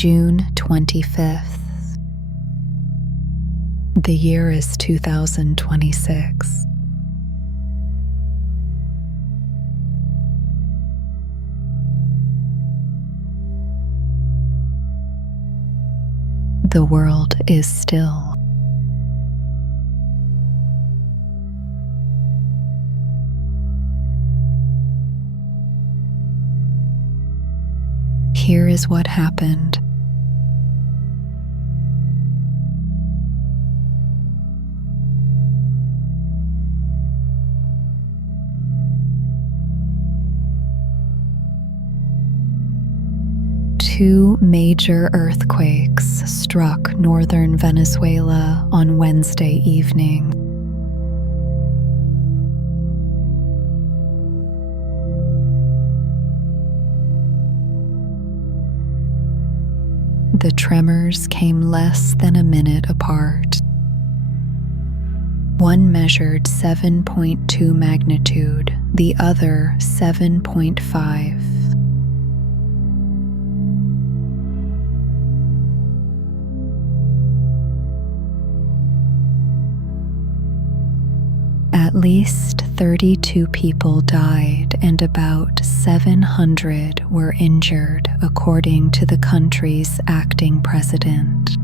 June 25th. The year is 2026. The world is still. Here is what happened. Two major earthquakes struck northern Venezuela on Wednesday evening. The tremors came less than a minute apart. One measured 7.2 magnitude, the other 7.5. At least 32 people died and about 700 were injured, according to the country's acting president.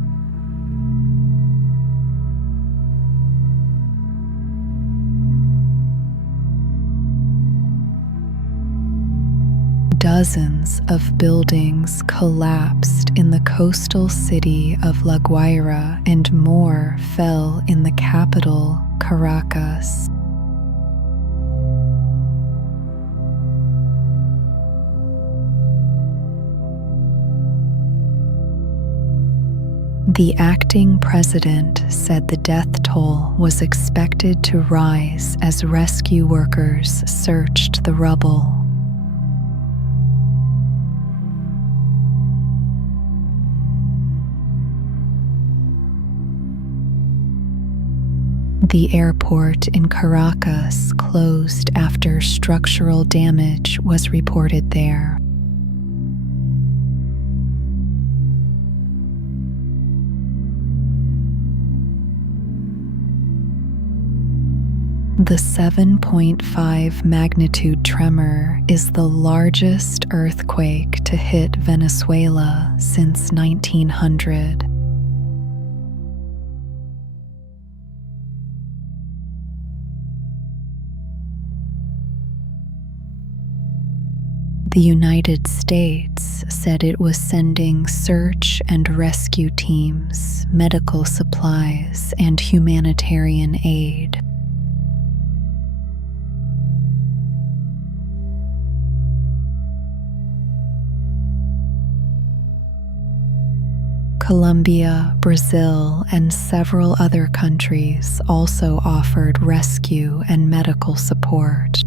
Dozens of buildings collapsed in the coastal city of La Guaira, and more fell in the capital, Caracas. The acting president said the death toll was expected to rise as rescue workers searched the rubble. The airport in Caracas closed after structural damage was reported there. The 7.5 magnitude tremor is the largest earthquake to hit Venezuela since 1900. The United States said it was sending search and rescue teams, medical supplies, and humanitarian aid. Colombia, Brazil, and several other countries also offered rescue and medical support.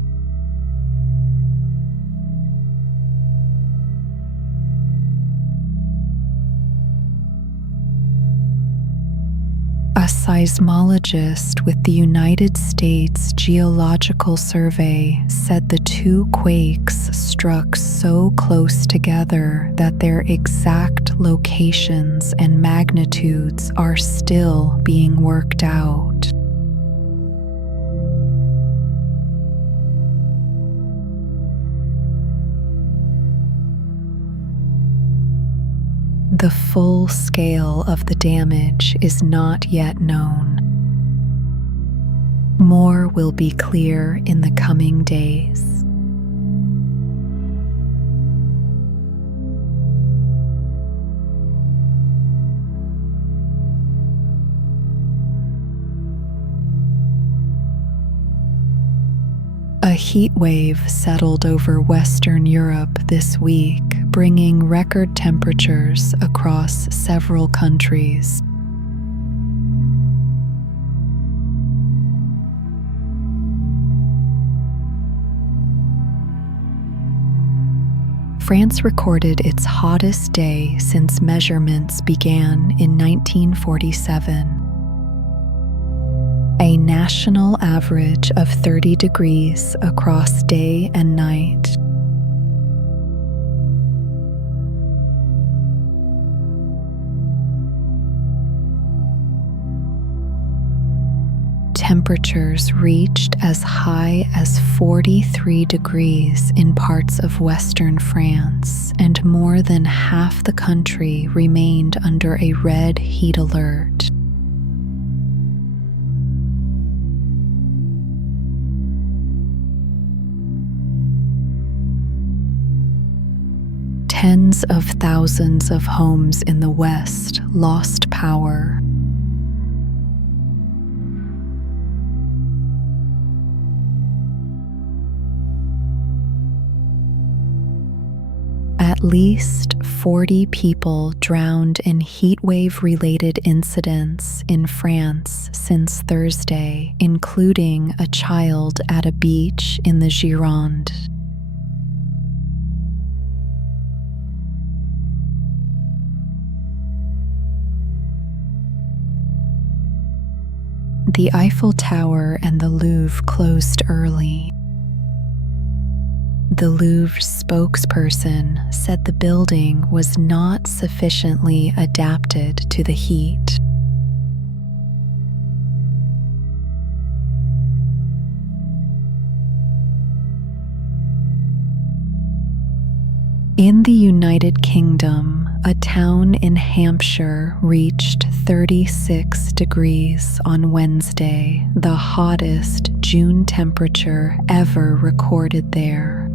A seismologist with the United States Geological Survey said the two quakes struck so close together that their exact locations and magnitudes are still being worked out. The full scale of the damage is not yet known. More will be clear in the coming days. A heat wave settled over Western Europe this week, bringing record temperatures across several countries. France recorded its hottest day since measurements began in 1947. A national average of 30 degrees across day and night. temperatures reached as high as 43 degrees in parts of western France, and more than half the country remained under a red heat alert. Tens of thousands of homes in the West lost power. At least 40 people drowned in heatwave-related incidents in France since Thursday, including a child at a beach in the Gironde. The Eiffel Tower and the Louvre closed early. The Louvre spokesperson said the building was not sufficiently adapted to the heat. In the United Kingdom, a town in Hampshire reached 36 degrees on Wednesday, the hottest June temperature ever recorded there.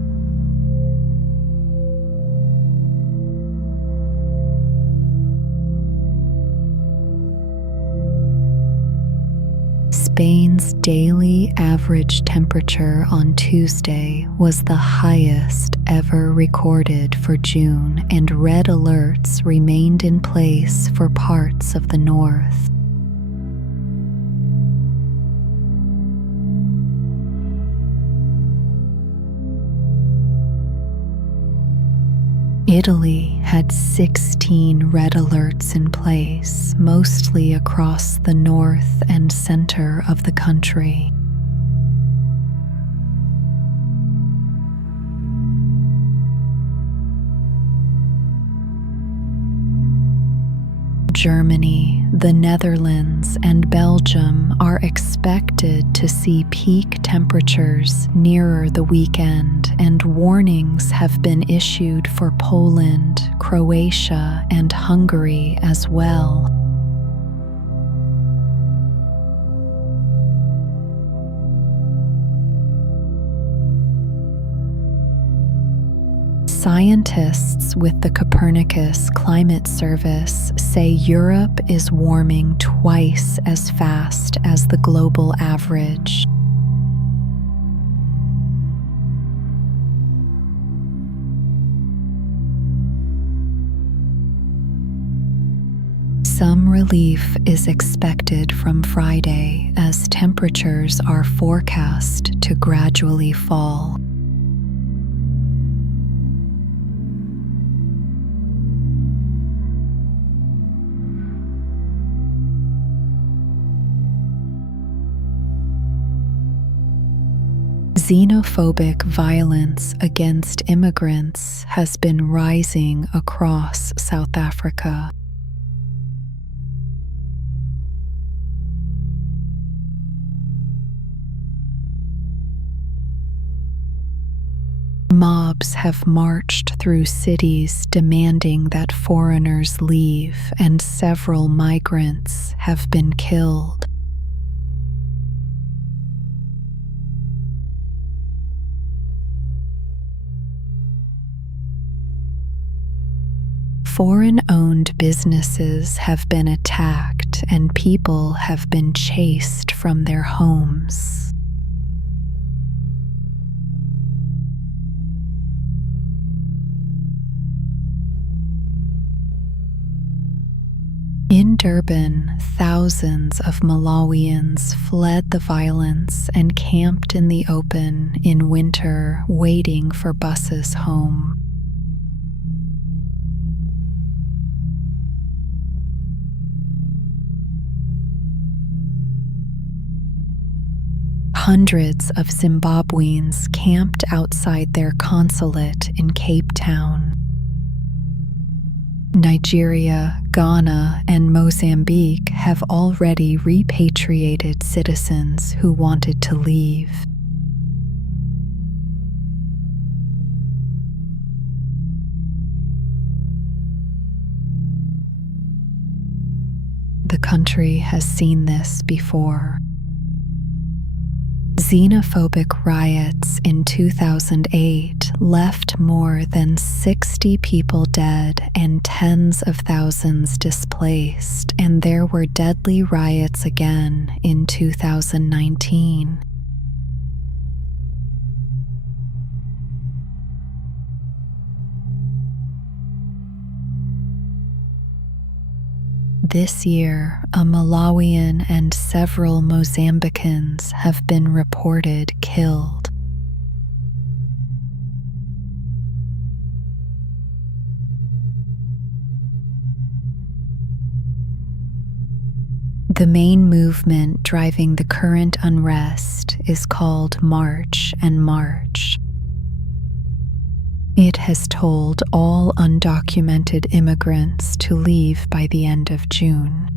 Spain's daily average temperature on Tuesday was the highest ever recorded for June, and red alerts remained in place for parts of the north. Italy had 16 red alerts in place, mostly across the north and center of the country. Germany, the Netherlands, and Belgium are expected to see peak temperatures nearer the weekend, and warnings have been issued for Poland, Croatia, and Hungary as well. Scientists with the Copernicus Climate Service say Europe is warming twice as fast as the global average. Some relief is expected from Friday as temperatures are forecast to gradually fall. Xenophobic violence against immigrants has been rising across South Africa. Mobs have marched through cities demanding that foreigners leave, and several migrants have been killed. Foreign-owned businesses have been attacked, and people have been chased from their homes. In Durban, thousands of Malawians fled the violence and camped in the open in winter, waiting for buses home. Hundreds of Zimbabweans camped outside their consulate in Cape Town. Nigeria, Ghana, and Mozambique have already repatriated citizens who wanted to leave. The country has seen this before. Xenophobic riots in 2008 left more than 60 people dead and tens of thousands displaced, and there were deadly riots again in 2019. This year, a Malawian and several Mozambicans have been reported killed. The main movement driving the current unrest is called March and March. It has told all undocumented immigrants to leave by the end of June.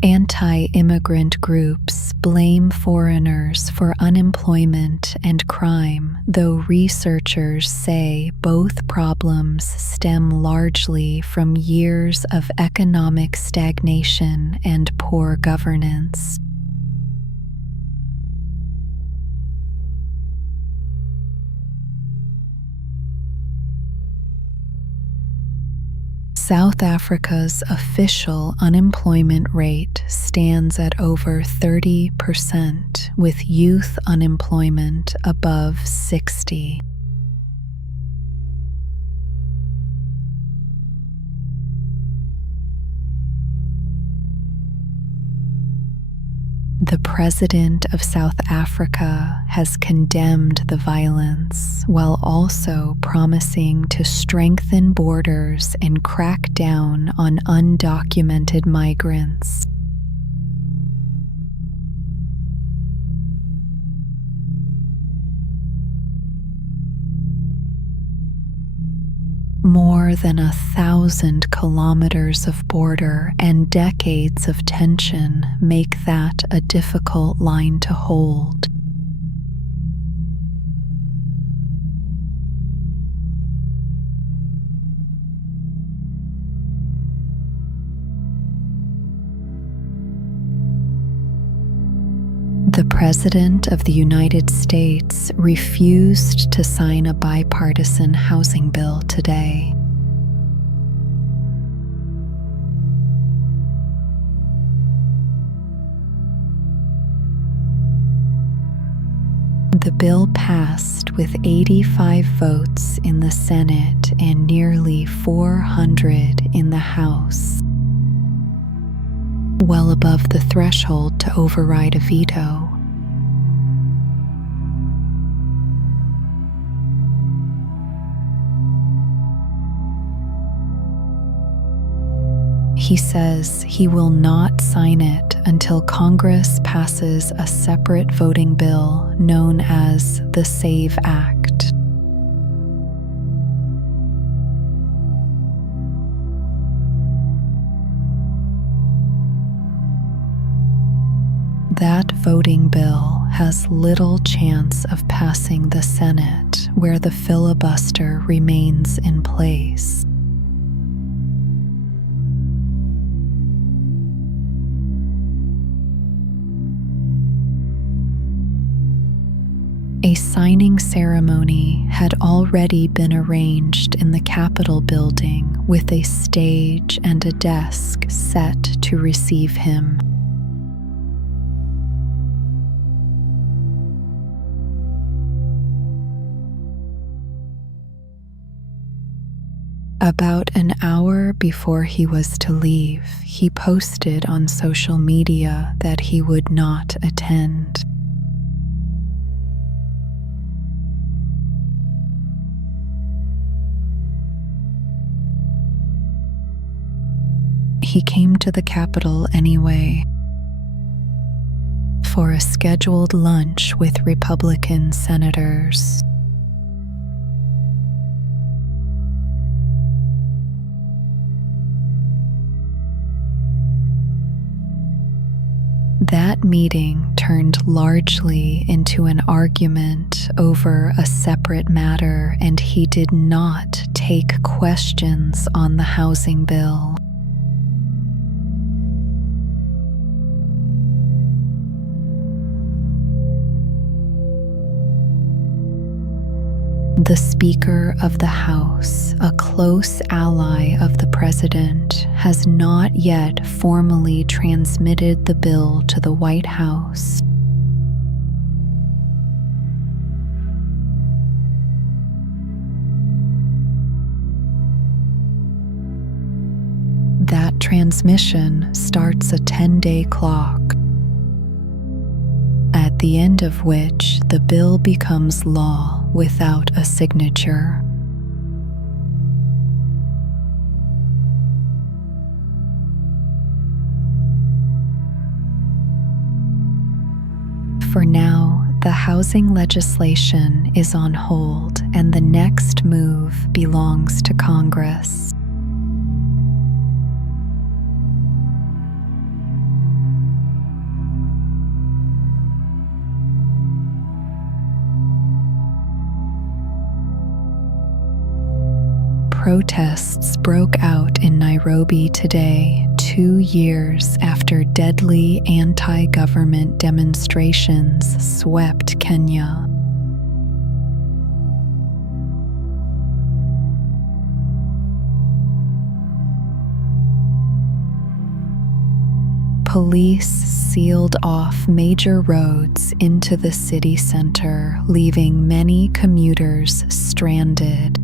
Anti-immigrant groups blame foreigners for unemployment and crime, though researchers say both problems stem largely from years of economic stagnation and poor governance. South Africa's official unemployment rate stands at over 30%, with youth unemployment above 60%. The president of South Africa has condemned the violence while also promising to strengthen borders and crack down on undocumented migrants. More than 1,000 kilometers of border and decades of tension make that a difficult line to hold. The President of the United States refused to sign a bipartisan housing bill today. The bill passed with 85 votes in the Senate and nearly 400 in the House, well above the threshold to override a veto. He says he will not sign it until Congress passes a separate voting bill known as the SAVE Act. That voting bill has little chance of passing the Senate, where the filibuster remains in place. A signing ceremony had already been arranged in the Capitol building with a stage and a desk set to receive him. About an hour before he was to leave, he posted on social media that he would not attend. He came to the Capitol anyway. for a scheduled lunch with Republican senators. That meeting turned largely into an argument over a separate matter, and he did not take questions on the housing bill. The Speaker of the House, a close ally of the President, has not yet formally transmitted the bill to the White House. That transmission starts a 10-day clock, at the end of which the bill becomes law without a signature. For now, the housing legislation is on hold, and the next move belongs to Congress. Protests broke out in Nairobi today, 2 years after deadly anti-government demonstrations swept Kenya. Police sealed off major roads into the city center, leaving many commuters stranded.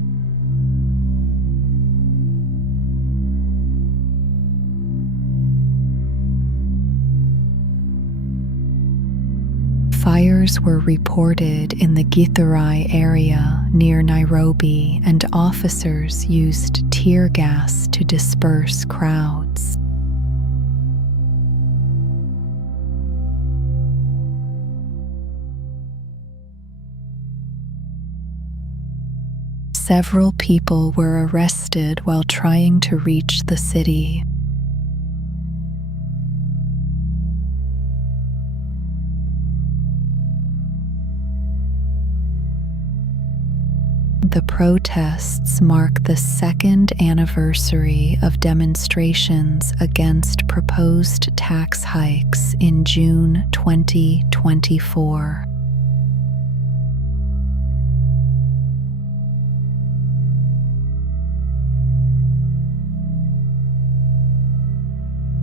Fires were reported in the Githurai area near Nairobi, and officers used tear gas to disperse crowds. Several people were arrested while trying to reach the city. The protests mark the second anniversary of demonstrations against proposed tax hikes in June 2024.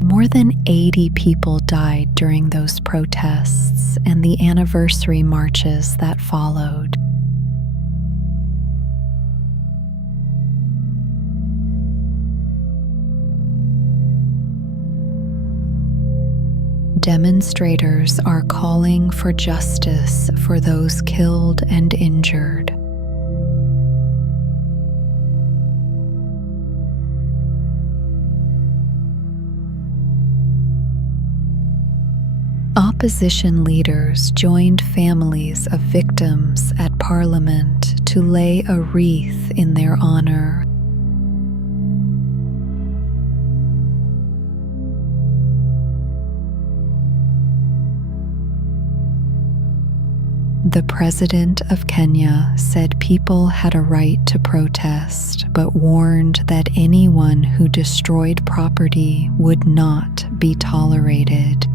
More than 80 people died during those protests and the anniversary marches that followed. Demonstrators are calling for justice for those killed and injured. Opposition leaders joined families of victims at Parliament to lay a wreath in their honor. The President of Kenya said people had a right to protest, but warned that anyone who destroyed property would not be tolerated.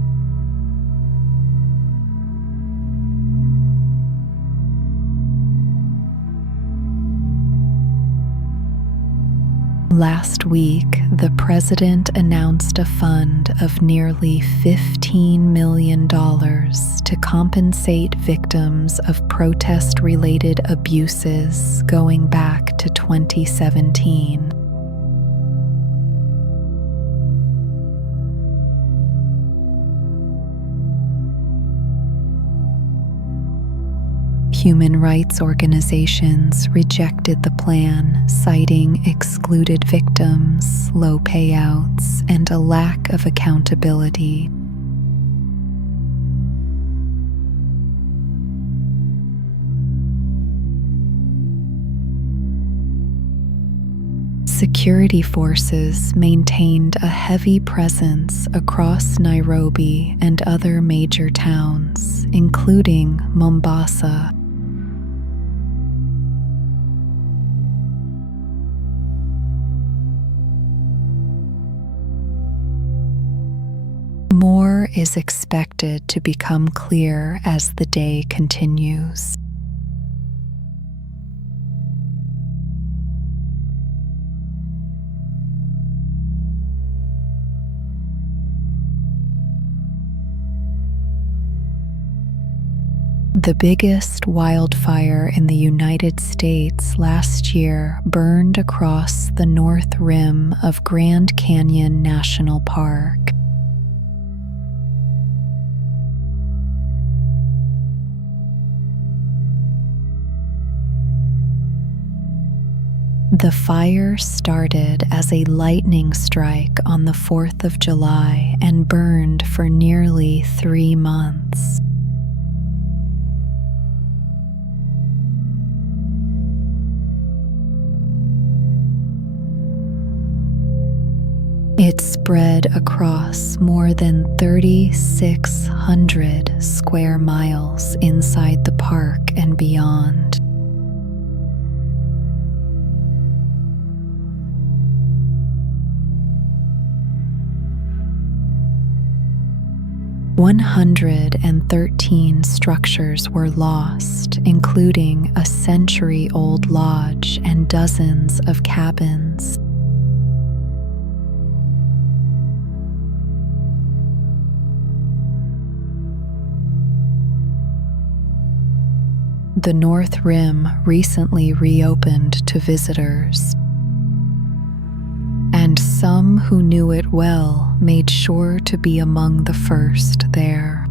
Last week, the president announced a fund of nearly $15 million to compensate victims of protest-related abuses going back to 2017. Human rights organizations rejected the plan, citing excluded victims, low payouts, and a lack of accountability. Security forces maintained a heavy presence across Nairobi and other major towns, including Mombasa. More is expected to become clear as the day continues. The biggest wildfire in the United States last year burned across the north rim of Grand Canyon National Park. The fire started as a lightning strike on the 4th of July and burned for nearly 3 months. It spread across more than 3,600 square miles inside the park and beyond. "113 structures were lost, including a century-old lodge and dozens of cabins. The North Rim recently reopened to visitors, and some who knew it well made sure to be among the first there.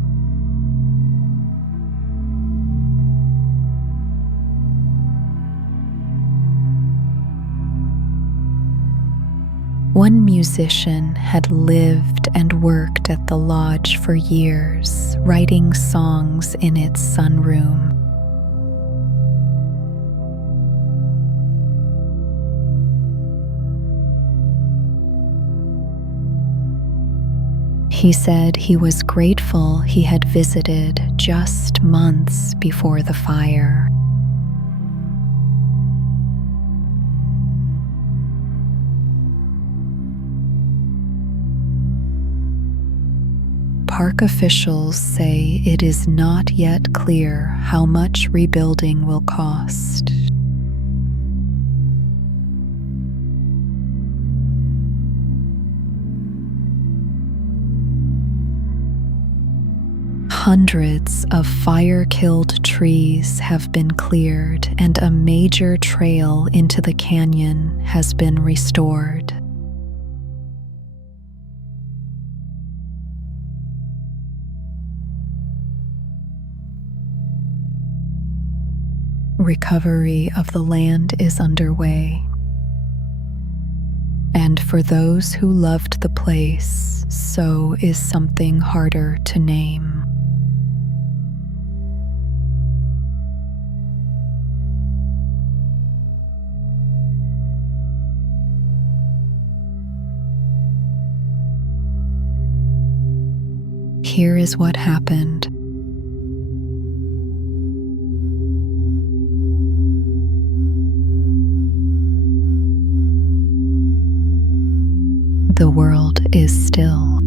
One musician had lived and worked at the lodge for years, writing songs in its sunroom. He said he was grateful he had visited just months before the fire. Park officials say it is not yet clear how much rebuilding will cost. Hundreds of fire-killed trees have been cleared, and a major trail into the canyon has been restored. Recovery of the land is underway, and for those who loved the place, so is something harder to name. Here is what happened. The world is still.